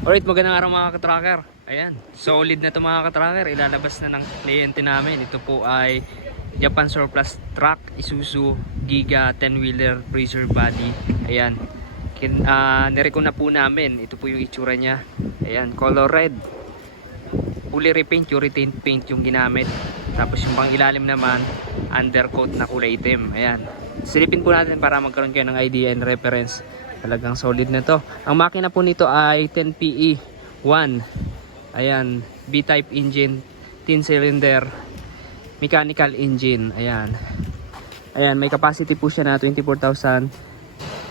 Alright, magandang araw mga katracker. Ayan, solid na to mga katracker. Ilalabas na ng kliyente namin. Ito po ay Japan Surplus Truck Isuzu Giga 10-wheeler freezer body. Ayan, nireko na po namin. Ito po yung itsura niya. Ayan, color red. Fully repaint, urethane paint yung ginamit. Tapos yung pang ilalim naman, undercoat na kulay itim. Ayan, silipin po natin para magkaroon kayo ng idea and reference. Talagang solid na to. Ang makina po nito ay 10PE1. Ayan, B-type engine, 10 cylinder, mechanical engine. Ayan. Ayan, may capacity po siya na 24,000.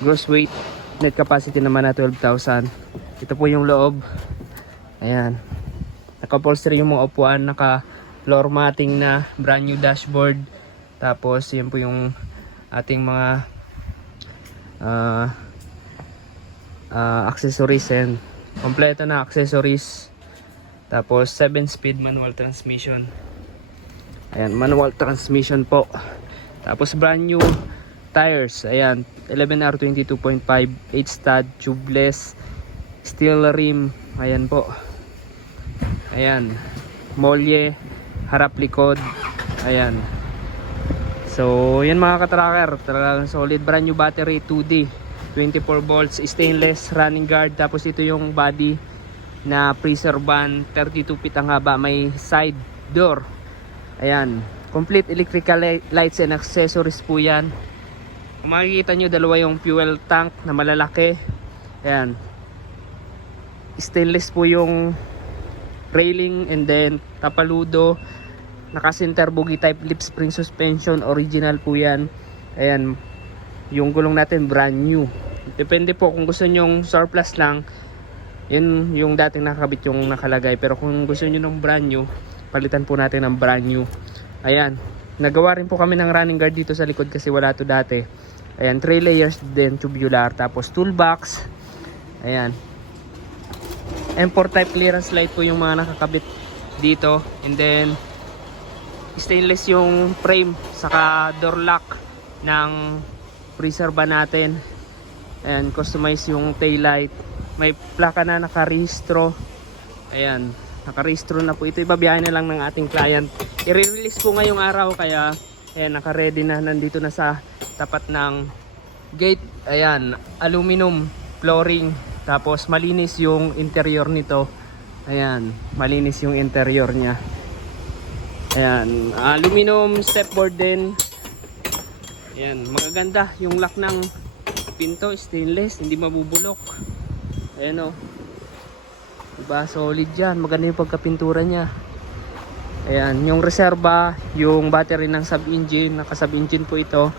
Gross weight, net capacity naman na 12,000. Ito po yung loob. Ayan. Naka-upholstery yung mga upuan, naka-floor matting na brand new dashboard. Tapos, yan po yung ating mga accessories and kompleto na accessories. Tapos 7-speed manual transmission. Ayan, manual transmission po. Tapos brand new tires. Ayan, 11R 22.5, 8 stud, tubeless, steel rim. Ayan po. Ayan, molye, harap likod. Ayan. So, yan mga katracker, talagang solid. Brand new battery, 2D, 24 volts, stainless, running guard. Tapos ito yung body na freezer van, 32 feet ang haba, may side door. Ayan, complete electrical lights and accessories po yan. Makikita nyo, dalawa yung fuel tank na malalaki. Ayan, stainless po yung railing, and then tapaludo, naka center bogie type lip spring suspension, original po yan. Ayan, yung gulong natin brand new. Depende po kung gusto nyong surplus lang, yun yung dating nakakabit yung nakalagay. Pero kung gusto nyo ng brand new, palitan po natin ng brand new. Ayan, nagawa rin po kami ng running guard dito sa likod kasi wala to dati. Ayan, 3 layers din, tubular. Tapos toolbox. Ayan, M4 type clearance light po yung mga nakakabit dito. And then stainless yung frame, saka door lock ng freezer van natin. Ayan, customize yung tail light. May plaka na nakarehistro. Ayan, nakarehistro na po ito. Ibabiyahin na lang ng ating client. I-release po ngayong araw, kaya ayan, naka-ready na, nandito na sa tapat ng gate. Ayan, aluminum flooring. Tapos malinis yung interior nito. Ayan, malinis yung interior niya. Ayan, aluminum stepboard din. Ayan, magaganda yung lock ng pinto, stainless, hindi mabubulok. Ayan o, diba, solid yan. Maganda yung pagkapintura niya. Ayan, yung reserva, yung battery ng sub-engine, naka sub-engine po ito.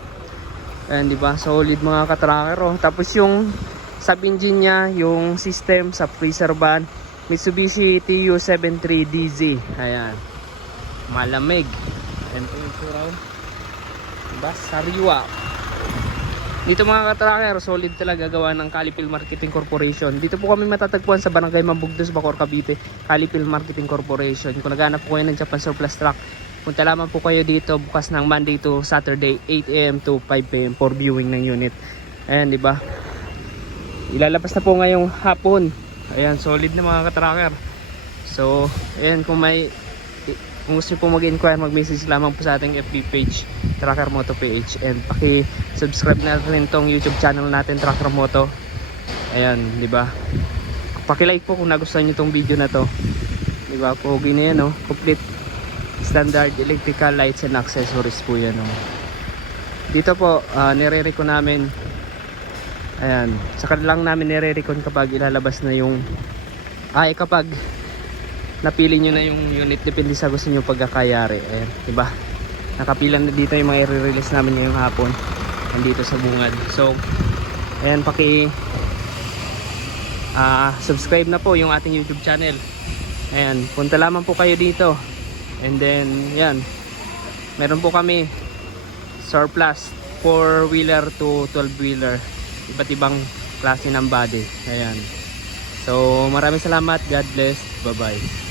Ayan, diba, solid mga katracker oh. Tapos yung sub-engine niya, yung system sa freezer van, Mitsubishi TU73DZ. Ayan, malamig. Ayan po yung suraw, diba, sariwa. Dito mga katracker, solid talaga, gawa ng Calipil Marketing Corporation. Dito po kami matatagpuan sa Barangay Mambugdos, Bacoor, Cavite. Calipil Marketing Corporation. Kung naghanap po kayo ng Japan Surplus Truck, punta lamang po kayo dito bukas ng Monday to Saturday, 8 AM to 5 PM for viewing ng unit. Ayan, diba, ilalabas na po ngayong hapon. Ayan, solid na mga katracker. So, ayan, kung gusto po mag-inquire, mag-message lamang po sa ating FB page, Tracker Moto PH, and paki-subscribe na rin tong YouTube channel natin, Tracker Moto. Ayan, di ba? Paki-like po kung nagustuhan niyo tong video na to. Di ba? Pogi na yan, oh. Complete standard electrical lights and accessories po yan, oh. Dito po, nire-recon namin. Ayan, saka lang namin nire-recon kapag ilalabas na yung kapag napili nyo na yung unit, depende sa gusto nyo pagkakayari. Ayan, diba, nakapilan na dito yung mga i-release namin ngayong hapon nandito sa bungad. So ayan, subscribe na po yung ating YouTube channel. Ayan, punta lamang po kayo dito, and then yan, meron po kami surplus 4-wheeler to 12-wheeler, iba't ibang klase ng body. Ayan, so maraming salamat, God bless, bye bye.